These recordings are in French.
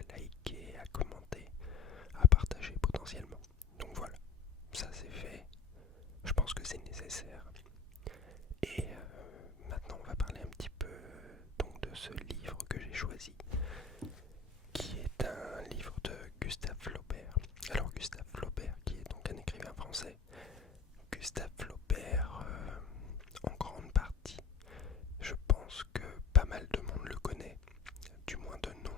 à liker, à commenter, à partager potentiellement. Donc voilà, ça c'est fait, je pense que c'est nécessaire. Et maintenant on va parler un petit peu donc, de ce livre que j'ai choisi, qui est un livre de Gustave Flaubert. Alors Gustave Flaubert, qui est donc un écrivain français, Gustave Flaubert, en grande partie, je pense que pas mal de monde le connaît, du moins de nom.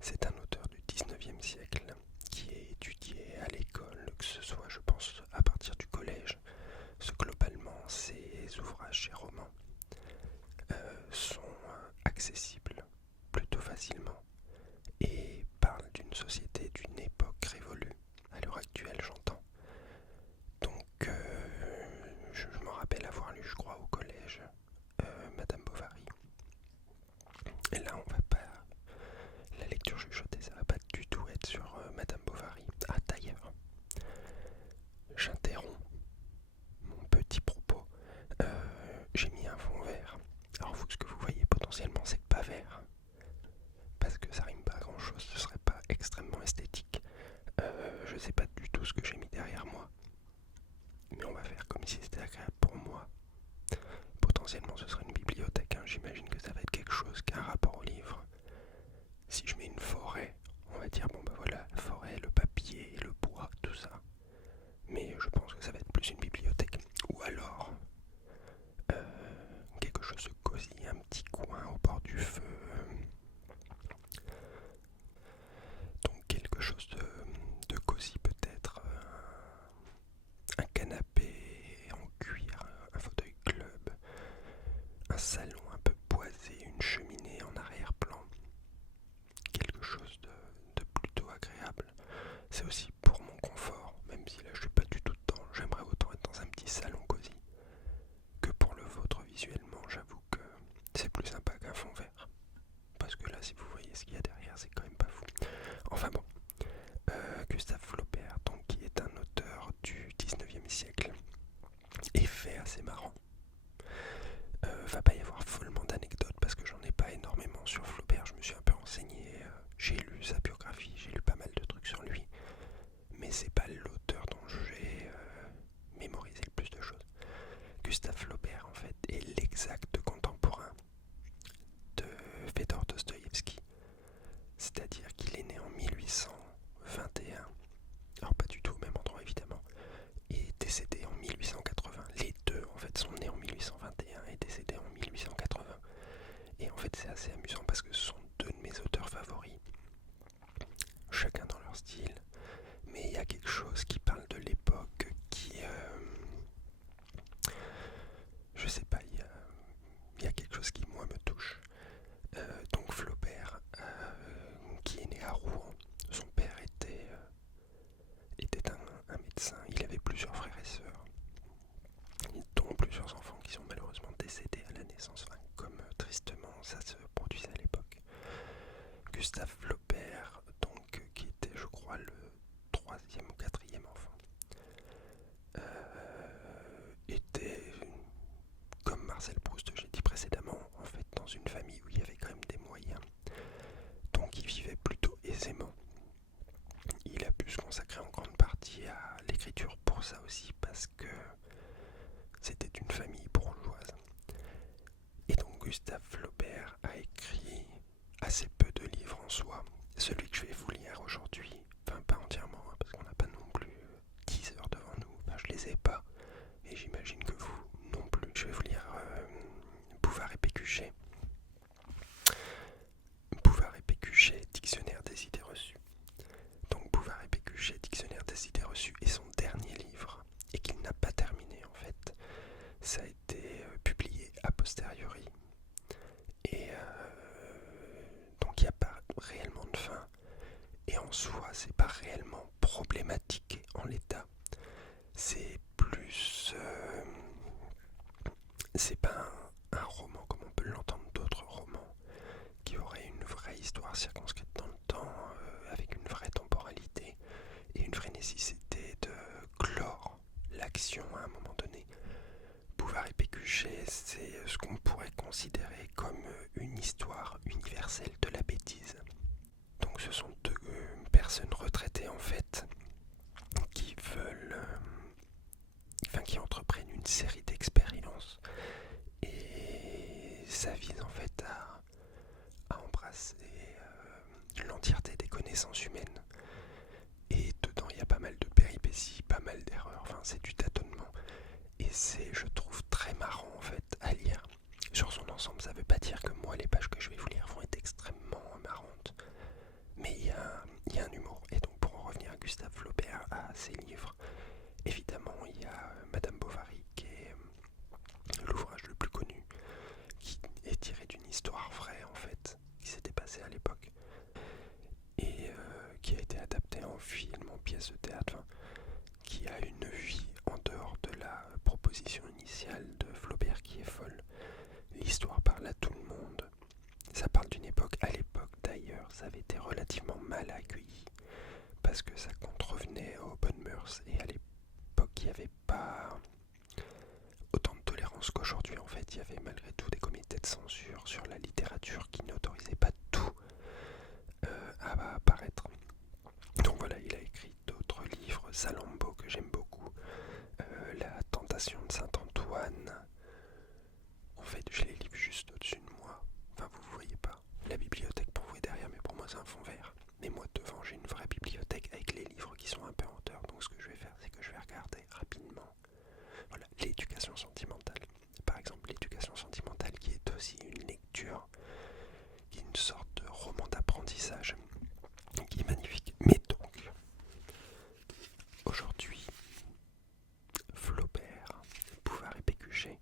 C'est un auteur du 19e siècle qui est étudié à l'école, que ce soit, je pense, à partir du collège. Globalement, ses ouvrages, ses romans sont accessibles plutôt facilement et parlent d'une société, d'une époque révolue, à l'heure actuelle j'entends. Donc je me rappelle avoir lu, je crois, au collège, Madame Bovary. Et là on va pas, la lecture chuchotée, ça va pas du tout être sur Madame Bovary. Ah d'ailleurs, j'interromps mon petit propos. J'ai mis un fond vert. Alors vous, ce que vous voyez potentiellement, c'est pas vert, parce que ça rime pas à grand chose, ce serait pas extrêmement esthétique. Je sais pas du tout ce que j'ai mis derrière moi, mais on va faire comme si c'était agréable pour moi. Potentiellement ce serait une bibliothèque, hein. J'imagine que ça va être quelque chose qui a un rapport au livre. Si je mets une forêt, on va dire bon bah voilà, la forêt, le papier, le bois, tout ça. Mais je pense que ça va être plus une bibliothèque. Ou alors quelque chose de cosy, un petit coin au bord du feu. Donc quelque chose de cosy peut-être. Un canapé en cuir, un fauteuil club, un salon un peu boisé, une cheminée en arrière-plan. Quelque chose de plutôt agréable. C'est aussi pour mon confort, même si là je suis pas du tout dedans. J'aimerais autant être dans un petit salon cosy que pour le vôtre visuellement. J'avoue que c'est plus sympa qu'un fond vert. Parce que là, si vous voyez ce qu'il y a derrière, c'est quand même pas fou. Enfin bon, Gustave Flaubert, donc, qui est un auteur du 19e siècle, et fait assez marrant. Va pas y avoir follement d'anecdotes parce que j'en ai pas énormément sur Flaubert. Je me suis un peu renseigné, j'ai lu sa biographie, j'ai lu pas mal de trucs sur lui, mais c'est pas l'auteur dont j'ai mémorisé le plus de choses. Gustave Flaubert, en fait, est l'exact contemporain de Fédor Dostoïevski, c'est-à-dire qu'il est né en 1821, alors pas du tout au même endroit évidemment, et est décédé en 1880. Les deux en fait sont nés en 1821 et décédés en 1880. Et en fait c'est assez amusant parce que ce sont deux de mes auteurs favoris, chacun dans leur style, mais il y a quelque chose qui parle de l'époque qui... je sais pas, il y a quelque chose qui moi me touche. Donc Flaubert, qui est né à Rouen, son père était un médecin, il avait plusieurs frères et sœurs, dont plusieurs enfants qui sont malheureusement décédés à la naissance, enfin, comme tristement ça se produisait à l'époque. Gustave Flaubert, donc, qui était je crois le troisième ou quatrième enfant, était, comme Marcel Proust, j'ai dit précédemment, en fait dans une famille où il y avait quand même des moyens, donc il vivait plutôt aisément. Il a pu se consacrer en grande partie à l'écriture pour ça aussi, parce que c'était une famille bourgeoise. Et donc Gustave Flaubert a écrit assez peu de livres en soi. Celui que je vais vous lire aujourd'hui, enfin pas entièrement, hein, parce qu'on n'a pas non plus 10 heures devant nous, enfin je les ai pas, et j'imagine que vous non plus. Je vais vous lire Bouvard et Pécuchet. Bouvard et Pécuchet, dictionnaire des idées reçues. Donc Bouvard et Pécuchet, dictionnaire des idées reçues, est son dernier livre, et qu'il n'a pas terminé en fait. Ça a été publié a posteriori, et donc il n'y a pas réellement de fin, et en soi c'est pas réellement problématique en l'état. C'est plus... c'est pas un roman comme on peut l'entendre d'autres romans, qui auraient une vraie histoire circonscrite dans le temps, avec une vraie temporalité, et une vraie nécessité de clore l'action à un moment donné. Bouvard et Pécuchet, c'est ce qu'on pourrait considérer comme une histoire universelle Marcel de la bêtise. Donc ce sont deux personnes retraitées en fait qui qui entreprennent une série d'expériences et ça vise en fait à embrasser l'entièreté des connaissances humaines. Et dedans il y a pas mal de péripéties, pas mal d'erreurs, enfin c'est du tâtonnement. Et c'est, je trouve, très marrant en fait à lire. Sur son ensemble, ça veut pas dire que moi les pages que je vais vous lire vont être extrêmement marrantes. Mais il y a un humour. Et donc pour en revenir à Gustave Flaubert, à ses livres, évidemment il y a Madame Bovary qui est l'ouvrage le plus connu, qui est tiré d'une histoire vraie en fait, qui s'était passée à l'époque. Et qui a été adapté en film, en pièce de théâtre, enfin, qui a une vie en dehors de la proposition initiale de Flaubert qui est folle. L'histoire parle à tout le monde. Ça parle d'une époque, à l'époque d'ailleurs, ça avait été relativement mal accueilli parce que ça contrevenait aux bonnes mœurs et à l'époque il n'y avait pas autant de tolérance qu'aujourd'hui. En fait, il y avait malgré tout des comités de censure sur la littérature qui n'autorisaient pas tout à apparaître. Donc voilà, il a écrit d'autres livres, Salammbô que j'aime beaucoup, La tentation de Saint-Antoine. En fait, j'ai les livres juste au-dessus de moi. Enfin, vous ne voyez pas. La bibliothèque pour vous est derrière, mais pour moi c'est un fond vert. Mais moi devant, j'ai une vraie bibliothèque avec les livres qui sont un peu en hauteur. Donc ce que je vais faire, c'est que je vais regarder rapidement. Voilà, l'éducation sentimentale. Par exemple, l'éducation sentimentale qui est aussi une lecture, qui est une sorte de roman d'apprentissage, qui est magnifique. Mais donc, aujourd'hui, Flaubert, Bouvard et Pécuchet,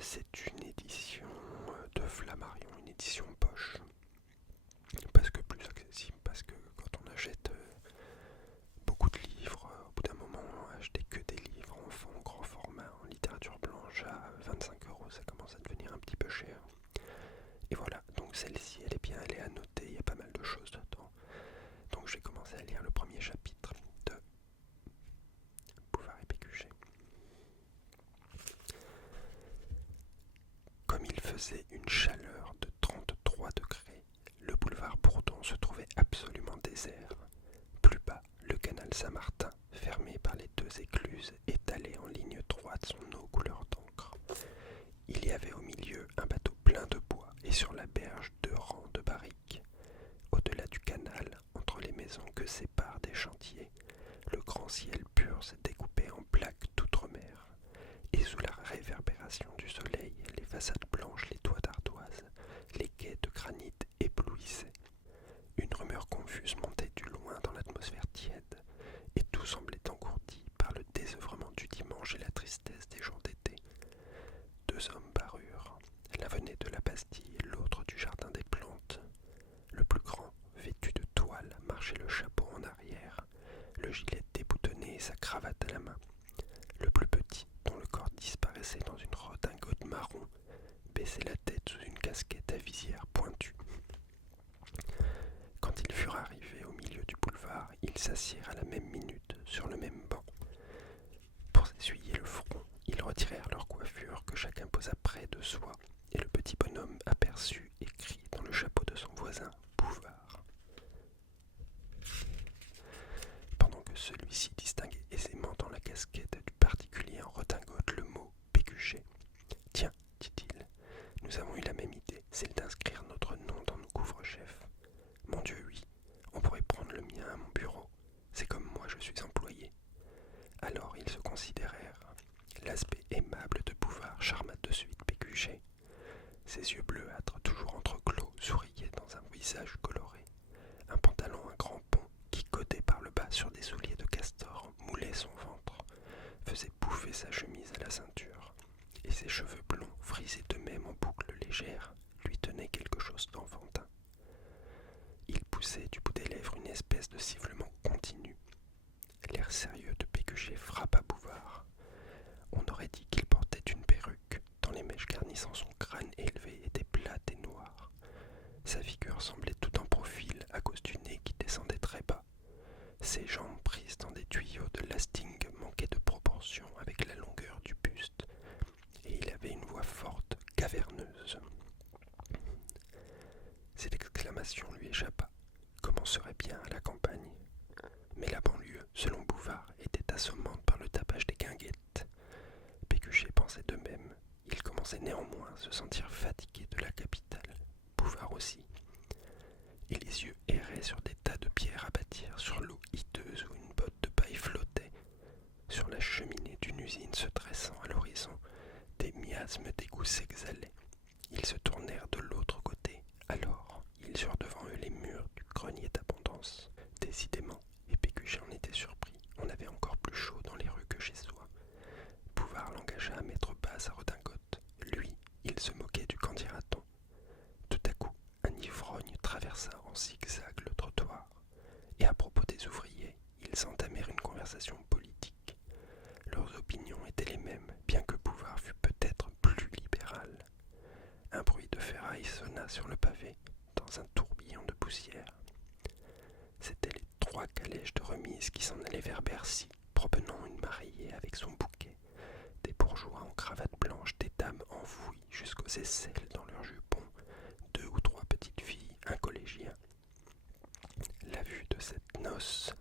c'est une édition de Flammarion, une édition poche, parce que plus accessible, parce que quand on achète beaucoup de livres, au bout d'un moment, acheter que des livres en grand format, en littérature blanche à 25 €, ça commence à devenir un petit peu cher. Et voilà, donc celle-ci, elle est bien, elle est annotée, il y a pas mal de choses dedans. Donc je vais commencer à lire le premier chapitre de Bouvard et Pécuchet. Comme il faisait une chaleur de 33 degrés, le boulevard Bourdon se trouvait absolument désert. Plus bas, le canal Saint-Martin, fermé par les deux écluses, étalait en ligne droite son eau couleur d'encre. Il y avait au milieu un bateau plein de bois et sur la berge 2 rangs de barriques. Au-delà du canal, entre les maisons que séparent des chantiers, le grand ciel pur se découpait en plaques d'outre-mer. Et sous la réverbération du soleil, les façades blanches, les toits d'ardoise, les quais de granit éblouissaient. Une rumeur confuse montait du loin dans l'atmosphère tiède, et tout semblait engourdi par le désœuvrement du dimanche et la tristesse des jours d'été. 2 hommes parurent. L'un venait de la Bastille, l'autre du jardin des plantes. Le plus grand, vêtu de toile, marchait le chapeau en arrière, le gilet déboutonné et sa cravate à la main. Le plus petit, dont le corps disparaissait dans une redingote marron, baissait la tête sous une casquette à visière pointue. Quand ils furent arrivés au milieu du boulevard, ils s'assirent à la même minute sur le même banc. Pour s'essuyer le front, ils retirèrent leur coiffure que chacun posa près de soi, et le petit bonhomme aperçut écrit dans le chapeau de son voisin Bouvard. Pendant que celui-ci distinguait aisément dans la casquette du particulier en redingote le mot Pécuchet. « Tiens, dit-il, nous avons eu la même idée, celle d'inscrire notre nom dans nos couvre-chefs. Mon Dieu, oui, on pourrait prendre le mien à mon bureau. C'est comme moi, je suis employé. » Alors ils se considérèrent. L'aspect aimable de Bouvard charma de suite Pécuchet. Ses yeux bleuâtres, toujours entreclos, souriaient dans un visage coloré. Un pantalon à grands ponts, qui codait par le bas sur des souliers de castor, moulait son ventre, faisait bouffer sa chemise à la ceinture, et ses cheveux blonds, frisés d'eux-mêmes en boucles légères, lui tenaient quelque chose d'enfantin. Il poussait du bout des lèvres une espèce de sifflement continu. L'air sérieux de Pécuchet frappa Bouvard. On aurait dit qu'il portait une perruque, tant les mèches garnissant son crâne élevé étaient plates et noires. Sa figure semblait tout en profil à cause du nez qui descendait très bas. Ses jambes prises dans des tuyaux de lasting manquaient de proportion avec la longueur du buste, et il avait une voix forte, caverneuse. surent devant eux les murs du grenier d'abondance. Décidément, et Pécuchet en était surpris, on avait encore plus chaud dans les rues que chez soi. Bouvard l'engagea à mettre bas sa redingote. Lui, il se moquait du qu'en dira-t-on. Tout à coup, un ivrogne traversa en zigzag le trottoir, et à propos des ouvriers, ils entamèrent une conversation politique. Leurs opinions étaient les mêmes, bien que Bouvard fût peut-être plus libéral. Un bruit de ferraille sonna sur le pavé, dans un tourbillon de poussière. C'étaient les 3 calèches de remise qui s'en allaient vers Bercy, promenant une mariée avec son bouquet, des bourgeois en cravate blanche, des dames enfouies jusqu'aux aisselles dans leurs jupons, 2 ou 3 petites filles, un collégien. La vue de cette noce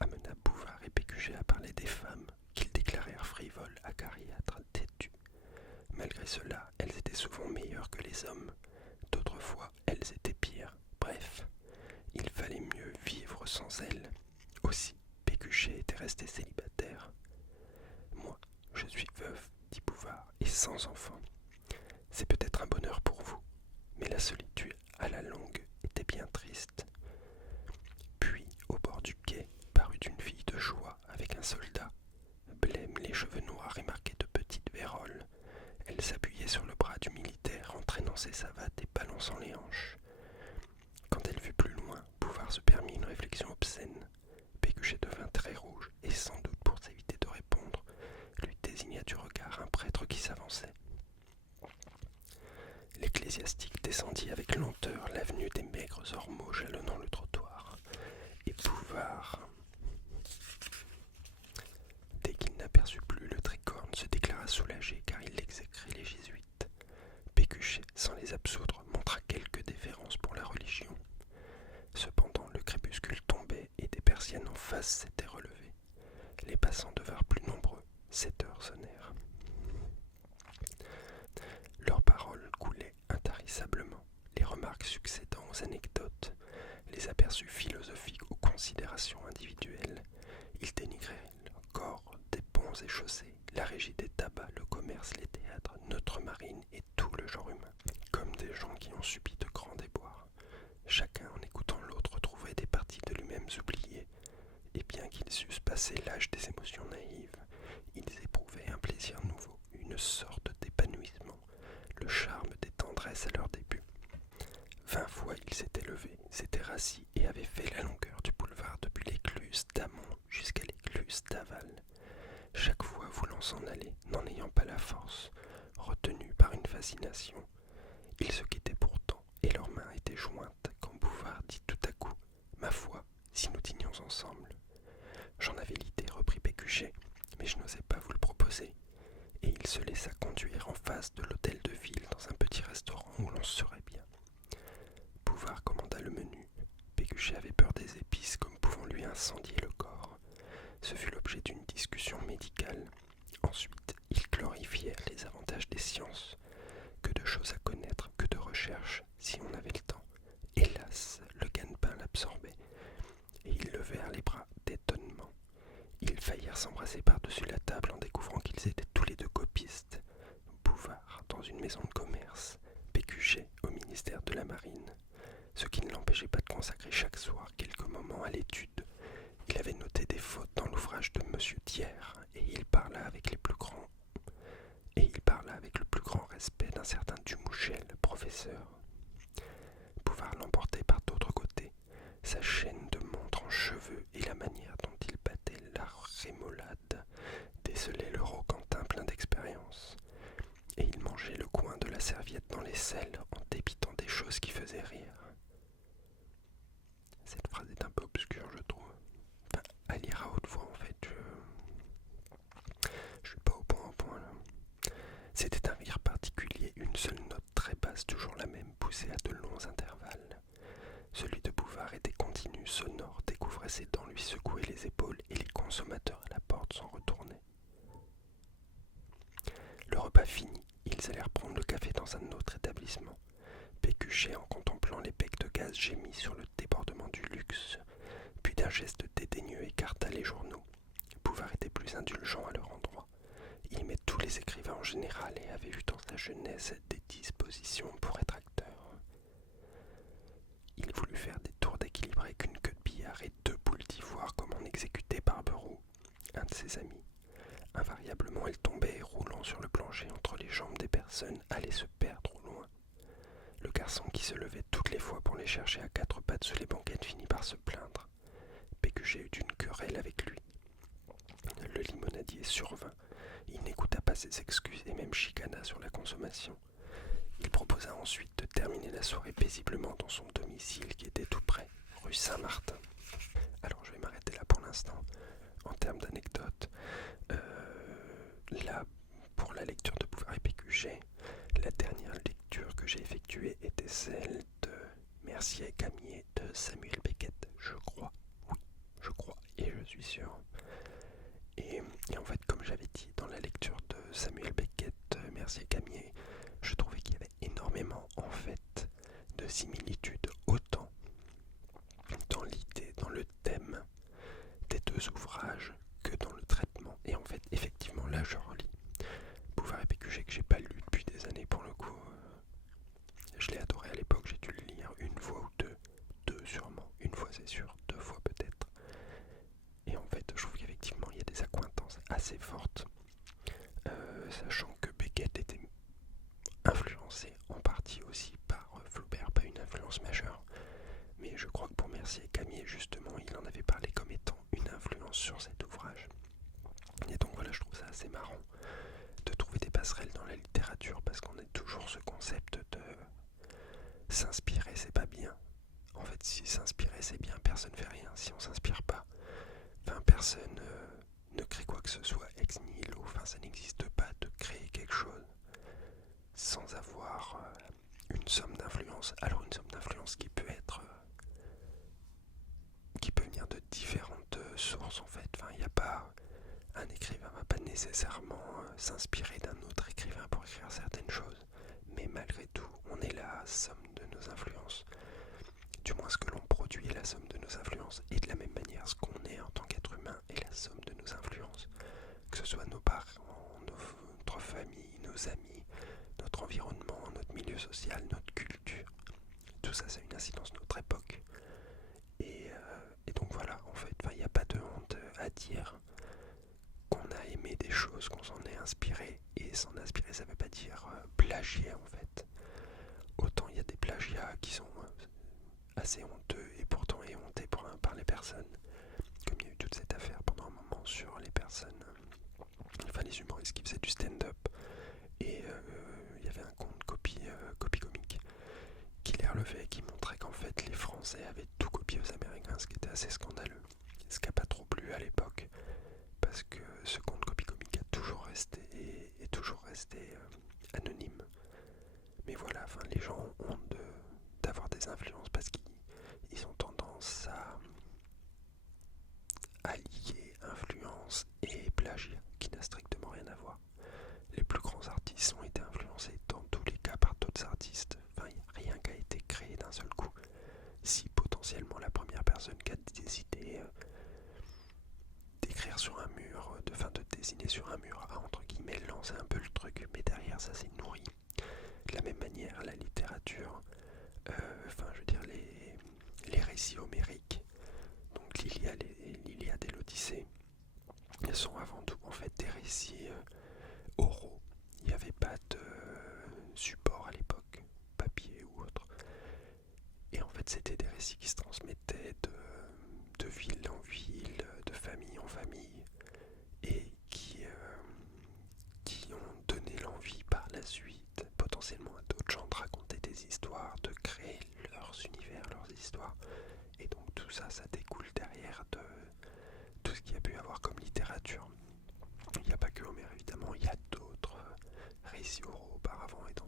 amena Bouvard et Pécuchet à parler des femmes, qu'ils déclarèrent frivoles, acariâtres, têtues. Malgré cela, elles étaient souvent meilleures que les hommes. D'autres fois, elles étaient pires. Bref, il fallait mieux vivre sans elles. Aussi, Pécuchet était resté célibataire. Moi, je suis veuf, dit Bouvard, et sans enfant. C'est peut-être un bonheur pour vous, mais la solitude, à la longue, était bien triste. Puis, au bord du quai, parut une fille de joie avec un soldat. Blême, les cheveux noirs et marqués de petites vérolles. Elle s'appuyait sur le bras du militaire, entraînant ses savates et balançant les hanches. Quand elle vit plus loin, Bouvard se permit une réflexion obscène. Pécuchet devint très rouge, et sans doute pour s'éviter de répondre, lui désigna du regard un prêtre qui s'avançait. L'ecclésiastique descendit avec lenteur l'avenue des maigres ormeaux jalonnant le trottoir, et Bouvard, dès qu'il n'aperçut plus le tricorne, se déclara soulagé car il exécrait les jésuites. Pécuchet, sans les absoudre, montra quelque déférence pour la religion. Cependant, le crépuscule tombait et des persiennes en face s'étaient relevées. Les passants devinrent plus nombreux. 7 heures sonnèrent. Leurs paroles coulaient intarissablement, les remarques succédant aux anecdotes, les aperçus philosophiques aux considérations individuelles. Ils dénigraient le corps des ponts et chaussées, la régie des tabacs, le commerce, les théâtres, notre marine et tout le genre humain, comme des gens qui ont subi de grands déboires. Chacun, en écoutant l'autre, trouvait des parties de lui-même oubliées, et bien qu'ils eussent passé l'âge des émotions naïves, ils éprouvaient un plaisir nouveau, une sorte d'épanouissement, le charme des tendresses à leur début. 20 fois ils s'étaient levés, s'étaient rassis et avaient fait la longueur du boulevard depuis l'écluse d'amont jusqu'à l'écluse d'aval, chaque fois voulant s'en aller, n'en ayant pas la force, retenus par une fascination. Ils se quittaient pourtant, et leurs mains étaient jointes quand Bouvard dit tout à coup « Ma foi, si nous dînions ensemble !» J'en avais l'idée, reprit Pécuchet, mais je n'osais pas vous le proposer. Et il se laissa conduire en face de l'hôtel de ville dans un petit restaurant où l'on serait bien. Bouvard commanda le menu. Pécuchet avait peur des épices comme pouvant lui incendier le corps. Ce fut l'objet d'une discussion médicale. Ensuite, ils glorifièrent les avantages des sciences. Que de choses à connaître, que de recherches, si on avait le temps. Hélas, le gagne-pain l'absorbait, et ils levèrent les bras d'étonnement. Ils faillirent s'embrasser par-dessus la table en découvrant qu'ils étaient tous les deux copistes. Bouvard dans une maison de commerce, Pécuchet au ministère de la Marine, ce qui ne l'empêchait pas de consacrer chaque soir quelques moments à l'étude. Il avait noté des fautes dans l'ouvrage de Monsieur Thiers, et il parla avec le plus grand respect d'un certain Dumouchel, professeur. Bouvard l'emportait par d'autres côtés, sa chaîne de montre en cheveux et la manière dont il battait la rémolade décelaient le Roquentin plein d'expérience, et il mangeait le coin de la serviette dans les selles en débitant des choses qui faisaient rire. Cette phrase est un peu obscure, je trouve. Enfin, à lire à haute voix, en fait, je suis pas au point là. C'était un rire particulier, une seule note très basse, toujours la même, poussée à de longs intervalles. Celui de Bouvard était continu, sonore, découvrait ses dents, lui secouait les épaules, et les consommateurs à la porte s'en retournaient. Le repas fini, ils allèrent prendre le café dans un autre établissement. Pécuchet, en contemplant les becs de gaz, gémit sur le débordement du luxe, puis d'un geste dédaigneux écarta les journaux. Bouvard était plus indulgent à leur endroit. Il aimait tous les écrivains en général et avait eu dans sa jeunesse des dispositions pour être acteur. Il ses amis. Invariablement, elle tombait, roulant sur le plancher entre les jambes des personnes, allait se perdre au loin. Le garçon qui se levait toutes les fois pour les chercher à quatre pattes sous les banquettes finit par se plaindre. Pécuchet eut une querelle avec lui. Le limonadier survint. Il n'écouta pas ses excuses et même chicana sur la consommation. Il proposa ensuite de terminer la soirée paisiblement dans son domicile qui était tout près, rue Saint-Martin. Alors je vais m'arrêter là pour l'instant. En termes d'anecdotes, là, pour la lecture de Bouvard et Pécuchet, la dernière lecture que j'ai effectuée était celle de Mercier-Camier de Samuel Beckett, je crois. Oui, je crois, et je suis sûr. Et en fait, comme j'avais dit dans la lecture de Samuel Beckett, Mercier-Camier, je trouvais qu'il y avait énormément, en fait, de similitudes, autant dans l'idée, dans le thème des deux ouvrages que dans le traitement. Et en fait, effectivement, là, je relis Bouvard et Pécuchet que j'ai pas lu depuis des années pour le coup. Je l'ai adoré à l'époque, j'ai dû le lire une fois ou deux. Deux sûrement, une fois c'est sûr, deux fois peut-être. Et en fait, je trouve qu'effectivement, il y a des accointances assez fortes. Sachant que Beckett était influencé en partie aussi par Flaubert, pas une influence majeure. Mais je crois que pour Mercier-Camier, justement, il en avait parlé comme étant une influence sur cet ouvrage. Et donc voilà, je trouve ça assez marrant de trouver des passerelles dans la littérature parce qu'on a toujours ce concept de s'inspirer, c'est pas bien. En fait, si s'inspirer c'est bien, personne ne fait rien. Si on s'inspire pas, personne ne crée quoi que ce soit ex nihilo. Ça n'existe pas de créer quelque chose sans avoir une somme d'influence. Alors une somme d'influence qui peut être qui peut venir de différentes sources en fait. Il n'y a pas un écrivain va pas nécessairement s'inspirer d'un autre écrivain pour écrire certaines choses, mais malgré tout, on est la somme de nos influences. Du moins, ce que l'on produit est la somme de nos influences, et de la même manière, ce qu'on est en tant qu'être humain est la somme de nos influences. Que ce soit nos parents, notre famille, nos amis, notre environnement, notre milieu social, notre culture. Tout ça, c'est une incidence de notre époque. Et donc voilà, en fait, il n'y a pas de honte à dire qu'on a aimé des choses, qu'on s'en est inspiré. Et s'en inspirer, ça ne veut pas dire plagier, en fait. Autant il y a des plagiats qui sont assez honteux et pourtant éhontés par les personnes. Comme il y a eu toute cette affaire pendant un moment sur les personnes, les humoristes qui faisaient du stand-up. Et il y avait un compte copie comique qui les relevait et qui montrait qu'en fait les Français avaient tout copié aux Américains, ce qui était assez scandaleux. Ce qui n'a pas trop plu à l'époque, parce que ce compte copie comique a toujours resté et est toujours resté anonyme. Mais voilà, les gens ont honte d'avoir des influences parce qu'ils ont tendance à lier influence et plagiat, qui n'a strictement rien à voir. Les plus grands artistes ont été influencés dans tous les cas par d'autres artistes. Rien n'a été créé d'un seul coup. Si potentiellement la première personne qui a décidé d'écrire sur un mur, de dessiner sur un mur, a entre guillemets lancé un peu le truc, mais derrière ça s'est nourri. De la même manière, la littérature, je veux dire les récits homériques, donc l'Iliade et l'Odyssée, sont avant tout en fait des récits oraux. Il n'y avait pas de support à l'époque, papier ou autre. Et en fait, c'était des récits qui se transmettaient de ville en ville, de famille en famille, et qui ont donné l'envie par la suite, potentiellement à d'autres gens, de raconter des histoires, de créer leurs univers, leurs histoires. Et donc tout ça, ça découle derrière de tout ce qu'il y a pu avoir comme littérature. Il n'y a pas que Homère, évidemment, il y a d'autres récits oraux auparavant et dans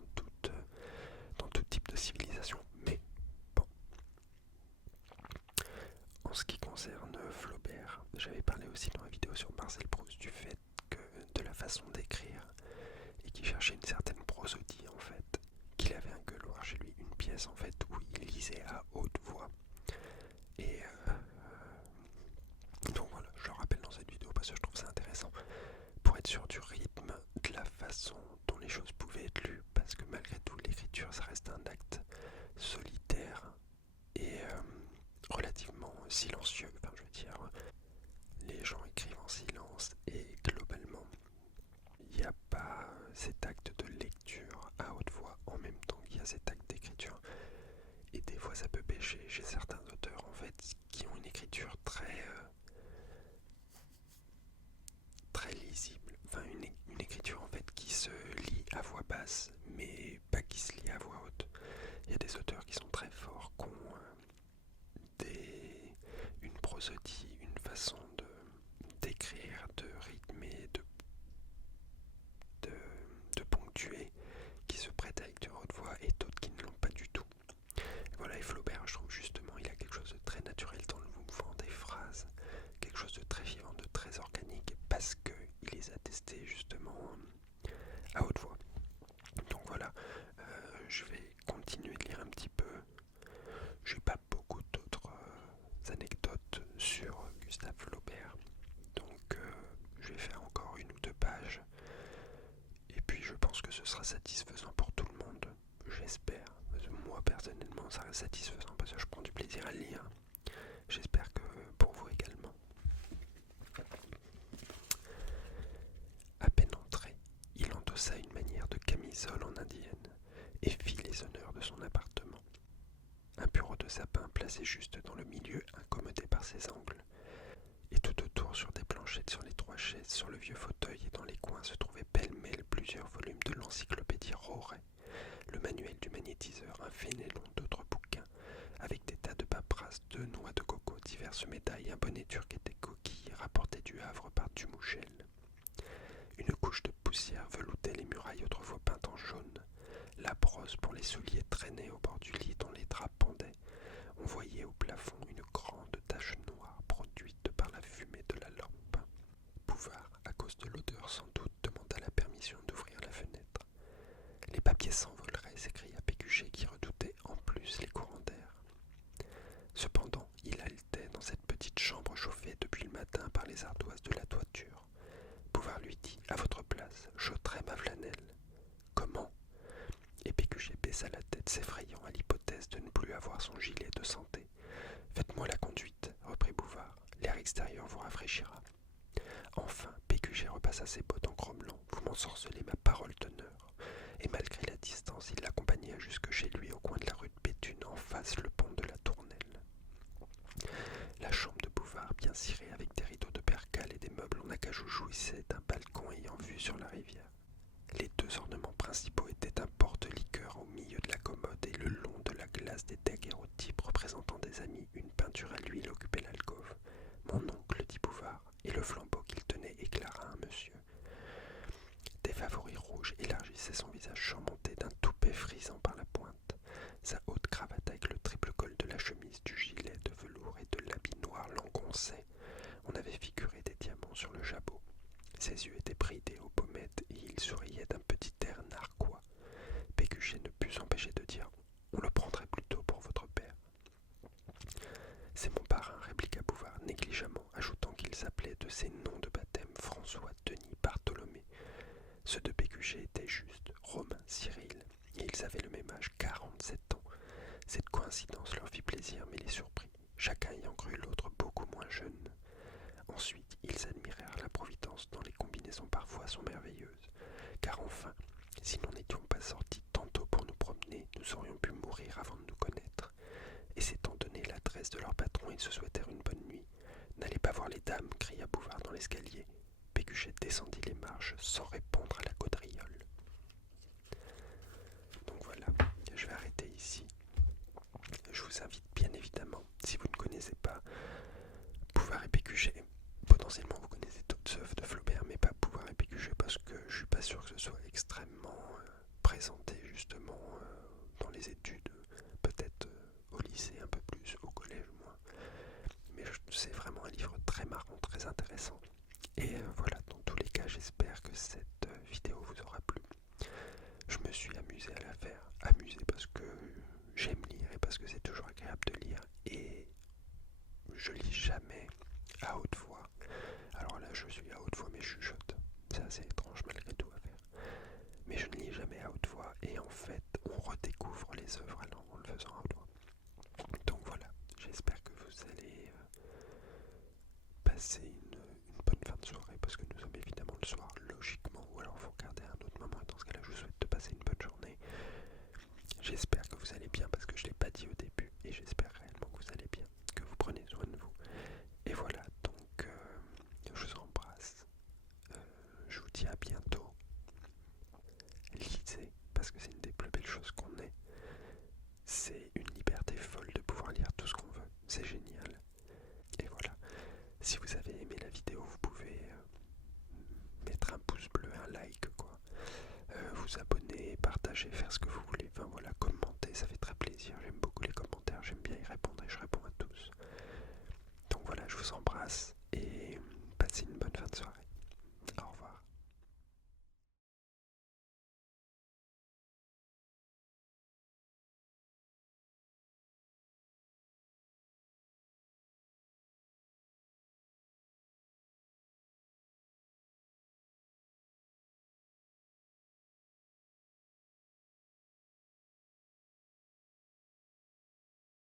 tout type de civilisation. Mais bon. En ce qui concerne Flaubert, j'avais parlé aussi dans la vidéo sur Marcel Proust du fait que de la façon d'écrire et qu'il cherchait une certaine prosodie en fait, qu'il avait un gueuloir chez lui, une pièce en fait où il lisait à haute voix. Et donc voilà, je le rappelle dans cette vidéo parce que je trouve ça intéressant pour être sûr du rythme, de la façon dont les choses pouvaient être lues, parce que malgré tout l'écriture ça reste un acte solitaire et relativement silencieux. Je veux dire, les gens écrivent en silence et fois ça peut pêcher chez certains auteurs en fait qui ont une écriture très lisible, enfin une écriture en fait qui se lit à voix basse mais pas qui se lit à voix haute. Il y a des auteurs qui sont très forts, qui ont une prosodie, une façon d'écrire, de rythmer, de, de ponctuer, qui se prêtent à lecture haute voix, et d'autres qui ne l'ont pas du tout. Et voilà, et Flaubert, je trouve justement, il a quelque chose de très naturel dans le mouvement des phrases, quelque chose de très vivant, de très organique, parce qu'il les a testés justement à haute voix. Donc voilà, je vais continuer de lire un petit peu. Je n'ai pas beaucoup d'autres anecdotes sur Gustave Flaubert, donc je vais faire encore 1 ou 2 pages, et puis je pense que ce sera satisfaisant pour tout le monde, j'espère. Moi personnellement ça reste satisfaisant parce que je prends du plaisir à lire, j'espère que pour vous également. À peine entré, il endossa une manière de camisole en indienne et fit les honneurs de son appartement. Un bureau de sapin placé juste dans le milieu, incommodé par ses angles, et tout autour sur des planchettes sur les 3 chaises, sur le vieux fauteuil et dans les coins se trouvaient pêle-mêle plusieurs volumes de l'encyclopédie Roret, le manuel du magnétiseur, un fainéant d'autres bouquins, avec des tas de paperasses, de noix de coco, diverses médailles, un bonnet turc et des coquilles rapportées du Havre par Dumouchel. Une couche de poussière veloutait les murailles autrefois peintes en jaune. La brosse pour les souliers traînait au bord du lit dont les draps pendaient. On voyait au plafond une grande tache noire produite par la fumée de la lampe. Bouvard, à cause de l'odeur sans doute, demanda la permission d'ouvrir la fenêtre. Les papiers s'envoleraient, s'écria Pécuchet qui redoutait en plus les courants d'air. Cependant, il haletait dans cette petite chambre chauffée depuis le matin par les ardoises de la toiture. Bouvard lui dit « À votre place, j'ôterai ma flanelle. » Comment ? Et Pécuchet baissa la tête, s'effrayant à l'hypothèse de ne plus avoir son gilet de santé. « Faites-moi la conduite, reprit Bouvard. L'air extérieur vous rafraîchira. » Enfin, Pécuchet repassa ses bottes en grommelant. « Vous m'ensorcelez ma parole d'honneur. » Et malgré la distance, il l'accompagna jusque chez lui au coin de la rue de Béthune, en face le pont de la Tournelle. La chambre de Bouvard, bien cirée avec des rideaux de percale et des meubles en acajou, jouissait d'un balcon ayant vue sur la rivière. Les 2 ornements principaux étaient un porte-liqueur au milieu de la commode et le long de la glace des daguerreotypes représentant des amis. Une peinture à l'huile occupait l'alcôve. « Mon oncle, dit Bouvard, et le flambeau qu'il tenait éclaira un monsieur. » Des favoris rouges élargissaient son visage charmenté d'un toupet frisant par la pointe. Sa haute cravate avec le triple col de la chemise, du gilet de velours et de l'habit noir l'engonçait. On avait figuré des diamants sur le jabot. Ses yeux étaient bridés aux pommettes et il souriait d'un petit air narquois. Pécuchet ne put s'empêcher de dire « On le prendrait plutôt pour votre père. » « C'est mon parrain, répliqua Bouvard négligemment, ajoutant qu'il s'appelait de ses noms de baptême François, Denis, Bartholomé. Ceux de Pécuchet étaient justes, Romain, Cyril, et ils avaient le même âge, 47 ans. Cette coïncidence leur fit plaisir, mais les surprit, chacun ayant cru l'autre beaucoup moins jeune. Ensuite, ils admirèrent la providence dont les combinaisons parfois sont merveilleuses, car enfin, si nous n'étions pas sortis tantôt pour nous promener, nous aurions pu mourir avant de nous connaître. Et s'étant donné l'adresse de leur patron, ils se souhaitèrent une bonne nuit. « N'allez pas voir les dames » cria Bouvard dans l'escalier. Pécuchet descendit les marches sans répondre à la gaudriole. Donc voilà, je vais arrêter ici. Je vous invite bien évidemment, si vous ne connaissez pas Bouvard et Pécuchet, potentiellement vous connaissez d'autres œuvres de Flaubert, mais pas Bouvard et Pécuchet parce que je suis pas sûr que ce soit extrêmement présenté justement dans les études, peut-être au lycée un peu plus, au collège moins. Mais c'est vraiment un livre très marrant, très intéressant. Et voilà, dans tous les cas, j'espère que cette vidéo vous aura plu. Je me suis amusé à la faire, amusé parce que j'aime lire et parce que c'est toujours agréable de lire. Et je lis jamais à haute voix. Alors là, je suis à haute voix mais je chuchote. C'est assez étrange malgré tout à faire. Mais je ne lis jamais à haute voix et en fait, on redécouvre les œuvres en le faisant à haute voix. Donc voilà, j'espère que vous allez passer une bonne fin de soirée parce que nous sommes évidemment le soir logiquement, ou alors il faut regarder un autre moment et dans ce cas là je vous souhaite de passer une bonne journée. J'espère que vous allez bien parce que je ne l'ai pas dit au début et répondrai, je réponds à tous. Donc voilà, je vous embrasse